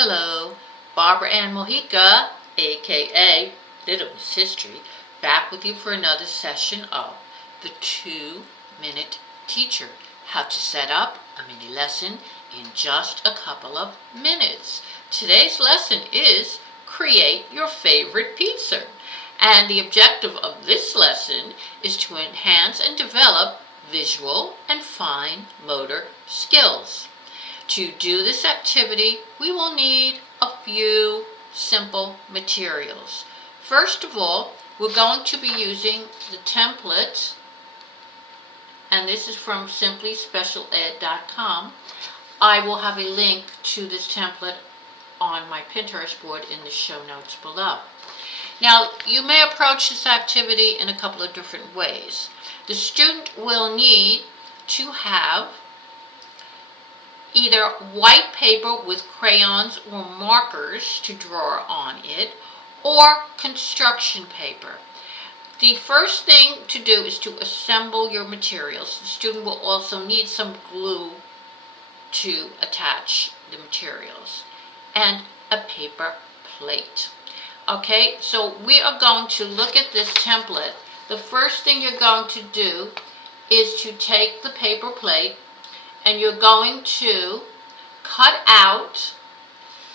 Hello, Barbara Ann Mojica, aka Little Miss History, back with you for another session of the 2-Minute Teacher, how to set up a mini lesson in just a couple of minutes. Today's lesson is create your favorite pizza. And the objective of this lesson is to enhance and develop visual and fine motor skills. To do this activity, we will need a few simple materials. First of all, we're going to be using the template, and this is from simplyspecialed.com. I will have a link to this template on my Pinterest board in the show notes below. Now, you may approach this activity in a couple of different ways. The student will need to have either white paper with crayons or markers to draw on it, or construction paper. The first thing to do is to assemble your materials. The student will also need some glue to attach the materials and a paper plate. Okay, so we are going to look at this template. The first thing you're going to do is to take the paper plate and you're going to cut out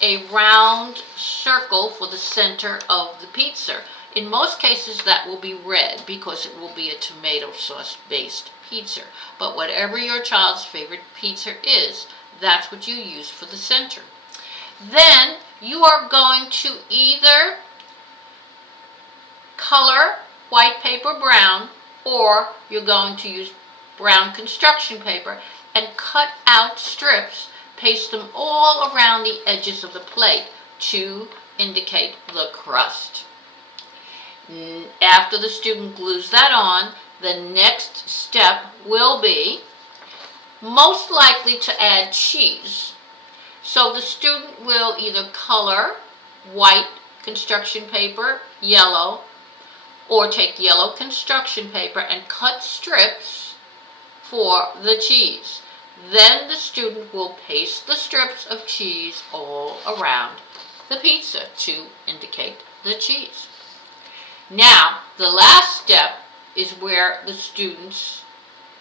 a round circle for the center of the pizza. In most cases that will be red because it will be a tomato sauce based pizza. But whatever your child's favorite pizza is, that's what you use for the center. Then you are going to either color white paper brown, or you're going to use brown construction paper and cut out strips, paste them all around the edges of the plate to indicate the crust. After the student glues that on, the next step will be most likely to add cheese. So the student will either color white construction paper yellow, or take yellow construction paper and cut strips for the cheese. Then the student will paste the strips of cheese all around the pizza to indicate the cheese. Now, the last step is where the student's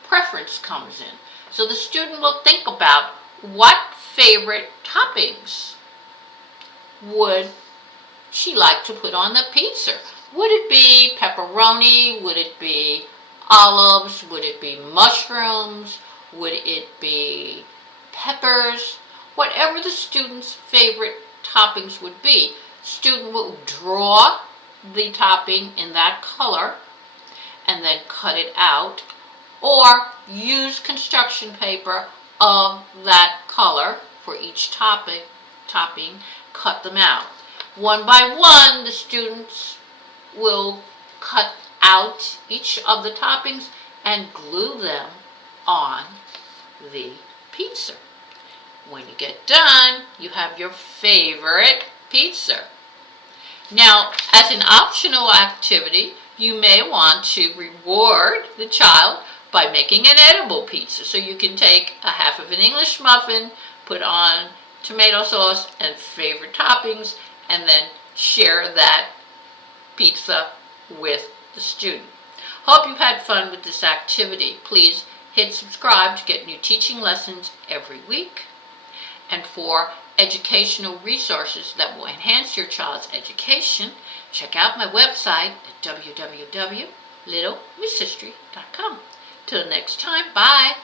preference comes in. So the student will think about what favorite toppings would she like to put on the pizza. Would it be pepperoni? Would it be olives? Would it be mushrooms? Would it be peppers? Whatever the student's favorite toppings would be, the student will draw the topping in that color and then cut it out, or use construction paper of that color for each topping, cut them out. One by one, the students will cut out each of the toppings and glue them on the pizza. When you get done, you have your favorite pizza. Now, as an optional activity, you may want to reward the child by making an edible pizza. So you can take a half of an English muffin, put on tomato sauce and favorite toppings, and then share that pizza with the student. Hope you've had fun with this activity. Please hit subscribe to get new teaching lessons every week. And for educational resources that will enhance your child's education, check out my website at www.littlemisshistory.com. Till next time, bye.